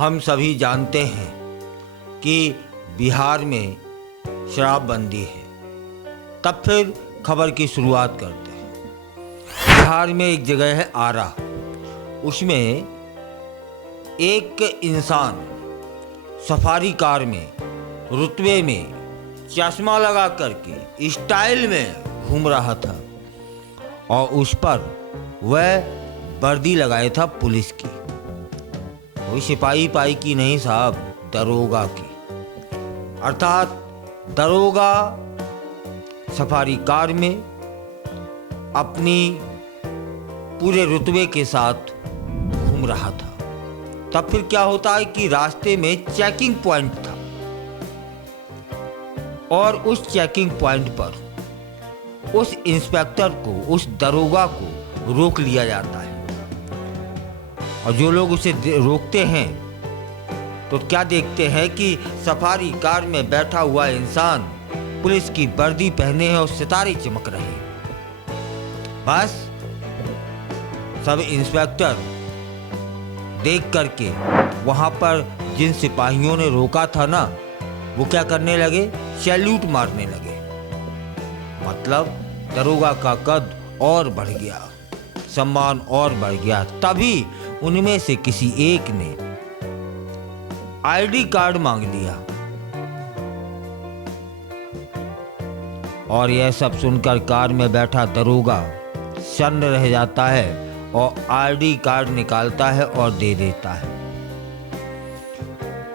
हम सभी जानते हैं कि बिहार में शराबबंदी है। तब फिर खबर की शुरुआत करते हैं। बिहार में एक जगह है आरा, उसमें एक इंसान सफारी कार में रुतबे में चश्मा लगा करके स्टाइल में घूम रहा था और उस पर वह वर्दी लगाया था पुलिस की। कोई सिपाही पाई की नहीं साहब, दरोगा की। अर्थात दरोगा सफारी कार में अपनी पूरे रुतबे के साथ घूम रहा था। तब फिर क्या होता है कि रास्ते में चेकिंग पॉइंट था और उस चेकिंग पॉइंट पर उस इंस्पेक्टर को, उस दरोगा को रोक लिया जाता है। और जो लोग उसे रोकते हैं तो क्या देखते हैं कि सफारी कार में बैठा हुआ इंसान पुलिस की वर्दी पहने हैं और सितारे चमक रहे हैं। बस सब इंस्पेक्टर देख करके वहां पर जिन सिपाहियों ने रोका था ना, वो क्या करने लगे, सैल्यूट मारने लगे। मतलब दरोगा का कद और बढ़ गया, सम्मान और बढ़ गया। तभी उनमें से किसी एक ने आईडी कार्ड मांग लिया और यह सब सुनकर कार में बैठा दरोगा सन्न रह जाता है और आईडी कार्ड निकालता है और दे देता है।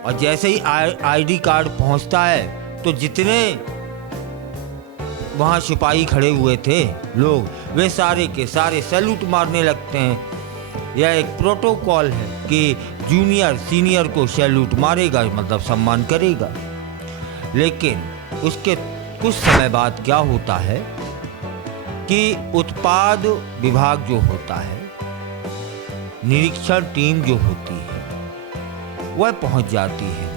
और जैसे ही आईडी कार्ड पहुंचता है तो जितने वहां सिपाही खड़े हुए थे लोग, वे सारे के सारे सैल्यूट मारने लगते हैं। यह एक प्रोटोकॉल है कि जूनियर सीनियर को सैल्यूट मारेगा, मतलब सम्मान करेगा। लेकिन उसके कुछ समय बाद क्या होता है कि उत्पाद विभाग जो होता है, निरीक्षण टीम जो होती है, वह पहुंच जाती है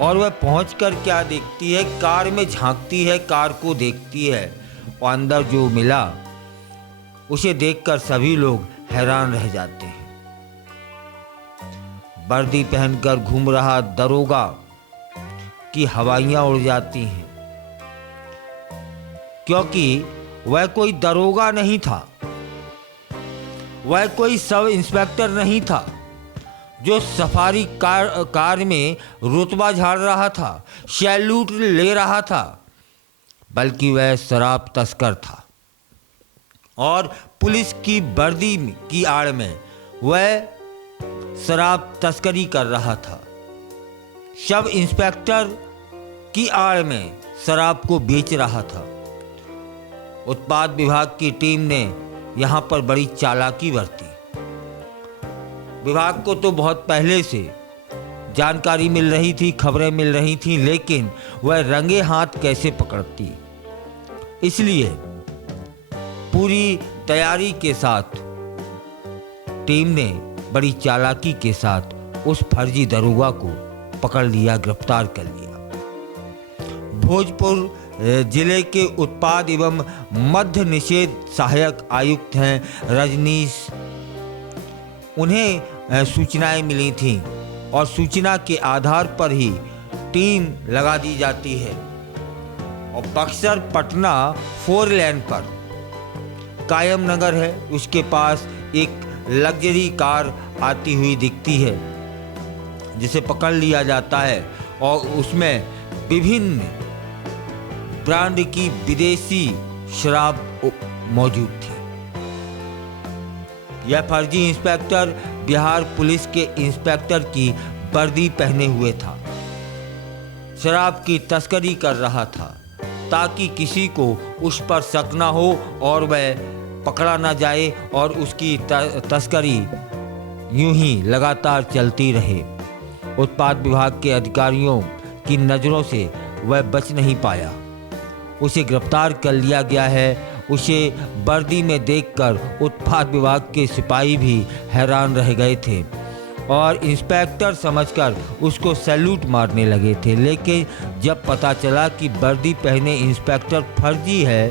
और वह पहुंचकर क्या देखती है, कार में झांकती है, कार को देखती है और अंदर जो मिला उसे देखकर सभी लोग हैरान रह जाते हैं। वर्दी पहनकर घूम रहा दरोगा की हवाइयां उड़ जाती हैं, क्योंकि वह कोई दरोगा नहीं था, वह कोई सब इंस्पेक्टर नहीं था जो सफारी कार में रुतबा झाड़ रहा था, सैल्यूट ले रहा था, बल्कि वह शराब तस्कर था। और पुलिस की वर्दी की आड़ में वह शराब तस्करी कर रहा था। सब इंस्पेक्टर की आड़ में शराब को बेच रहा था। उत्पाद विभाग की टीम ने यहां पर बड़ी चालाकी बरती। विभाग को तो बहुत पहले से जानकारी मिल रही थी, खबरें मिल रही थी, लेकिन वह रंगे हाथ कैसे पकड़ती, इसलिए पूरी तैयारी के साथ टीम ने बड़ी चालाकी के साथ उस फर्जी दरोगा को पकड़ लिया, गिरफ्तार कर लिया। भोजपुर जिले के उत्पाद एवं मद्य निषेध सहायक आयुक्त हैं रजनीश। उन्हें सूचनाएं मिली थीं और सूचना के आधार पर ही टीम लगा दी जाती है और बक्सर पटना 4 लेन पर कायम नगर है, उसके पास एक लग्जरी कार आती हुई दिखती है जिसे पकड़ लिया जाता है और उसमें विभिन्न ब्रांड की विदेशी शराब मौजूद थी। यह फर्जी इंस्पेक्टर बिहार पुलिस के इंस्पेक्टर की वर्दी पहने हुए था, शराब की तस्करी कर रहा था ताकि किसी को उस पर शक ना हो और वह पकड़ा ना जाए और उसकी तस्करी यूं ही लगातार चलती रहे। उत्पाद विभाग के अधिकारियों की नज़रों से वह बच नहीं पाया, उसे गिरफ्तार कर लिया गया है। उसे वर्दी में देखकर उत्पाद विभाग के सिपाही भी हैरान रह गए थे और इंस्पेक्टर समझकर उसको सैल्यूट मारने लगे थे। लेकिन जब पता चला कि वर्दी पहने इंस्पेक्टर फर्जी है,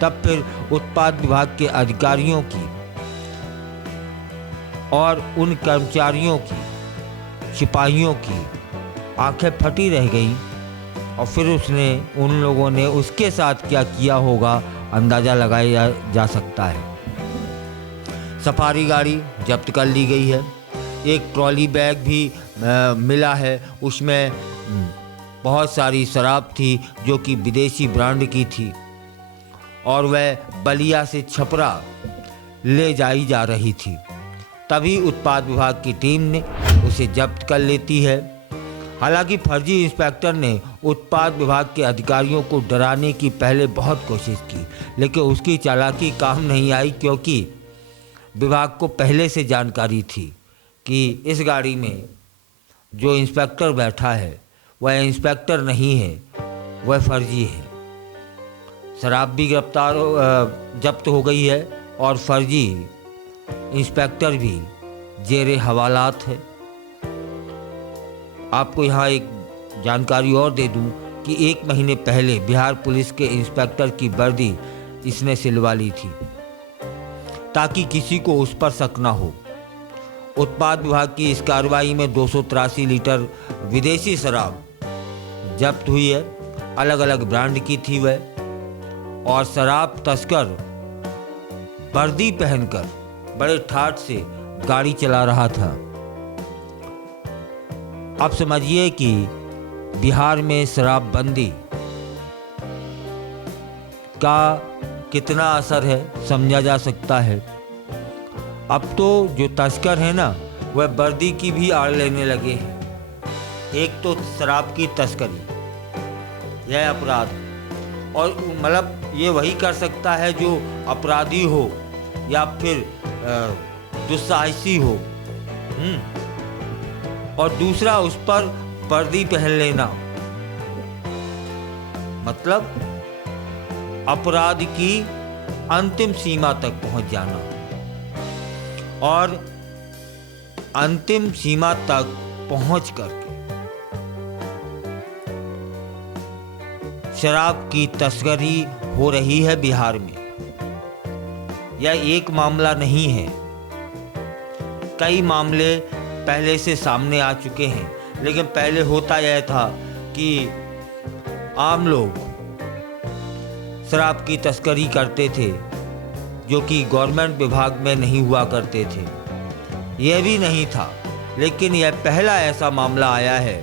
तब फिर उत्पाद विभाग के अधिकारियों की और उन कर्मचारियों की सिपाहियों की आंखें फटी रह गईं और फिर उन लोगों ने उसके साथ क्या किया होगा अंदाज़ा लगाया जा सकता है। सफारी गाड़ी जब्त कर ली गई है। एक ट्रॉली बैग भी मिला है, उसमें बहुत सारी शराब थी जो कि विदेशी ब्रांड की थी और वह बलिया से छपरा ले जाई जा रही थी। तभी उत्पाद विभाग की टीम ने उसे जब्त कर लेती है। हालांकि फर्जी इंस्पेक्टर ने उत्पाद विभाग के अधिकारियों को डराने की पहले बहुत कोशिश की, लेकिन उसकी चालाकी काम नहीं आई, क्योंकि विभाग को पहले से जानकारी थी कि इस गाड़ी में जो इंस्पेक्टर बैठा है वह इंस्पेक्टर नहीं है, वह फर्जी है। शराब भी जब्त हो गई है और फर्जी इंस्पेक्टर भी जेरे हवालात है। आपको यहाँ एक जानकारी और दे दूँ कि 1 महीने पहले बिहार पुलिस के इंस्पेक्टर की वर्दी इसने सिलवा ली थी ताकि किसी को उस पर शक न हो। उत्पाद विभाग की इस कार्रवाई में 283 लीटर विदेशी शराब जब्त हुई है। अलग अलग ब्रांड की थी वह, और शराब तस्कर वर्दी पहनकर बड़े ठाठ से गाड़ी चला रहा था। अब समझिए कि बिहार में शराबबंदी का कितना असर है समझा जा सकता है। अब तो जो तस्कर है ना, वह वर्दी की भी आड़ लेने लगे हैं। एक तो शराब की तस्करी, यह अपराध, और मतलब ये वही कर सकता है जो अपराधी हो या फिर दुस्साहसी हो। और दूसरा उस पर वर्दी पहन लेना, मतलब अपराध की अंतिम सीमा तक पहुंच जाना, और अंतिम सीमा तक पहुंच करके शराब की तस्करी हो रही है बिहार में। यह एक मामला नहीं है, कई मामले पहले से सामने आ चुके हैं। लेकिन पहले होता यह था कि आम लोग शराब की तस्करी करते थे जो कि गवर्नमेंट विभाग में नहीं हुआ करते थे। यह भी नहीं था, लेकिन यह पहला ऐसा मामला आया है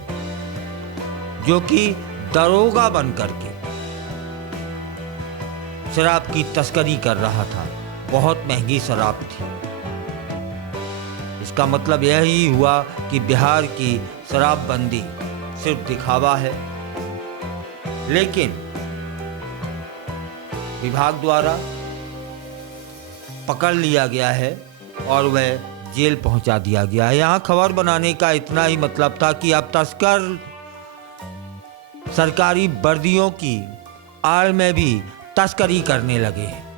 जो कि दरोगा बन करके शराब की तस्करी कर रहा था। बहुत महंगी शराब थी। इसका मतलब यह ही हुआ कि बिहार की शराबबंदी सिर्फ दिखावा है, लेकिन विभाग द्वारा पकड़ लिया गया है और वह जेल पहुंचा दिया गया है। यहाँ खबर बनाने का इतना ही मतलब था कि अब तस्कर सरकारी वर्दियों की आड़ में भी तस्करी करने लगे हैं।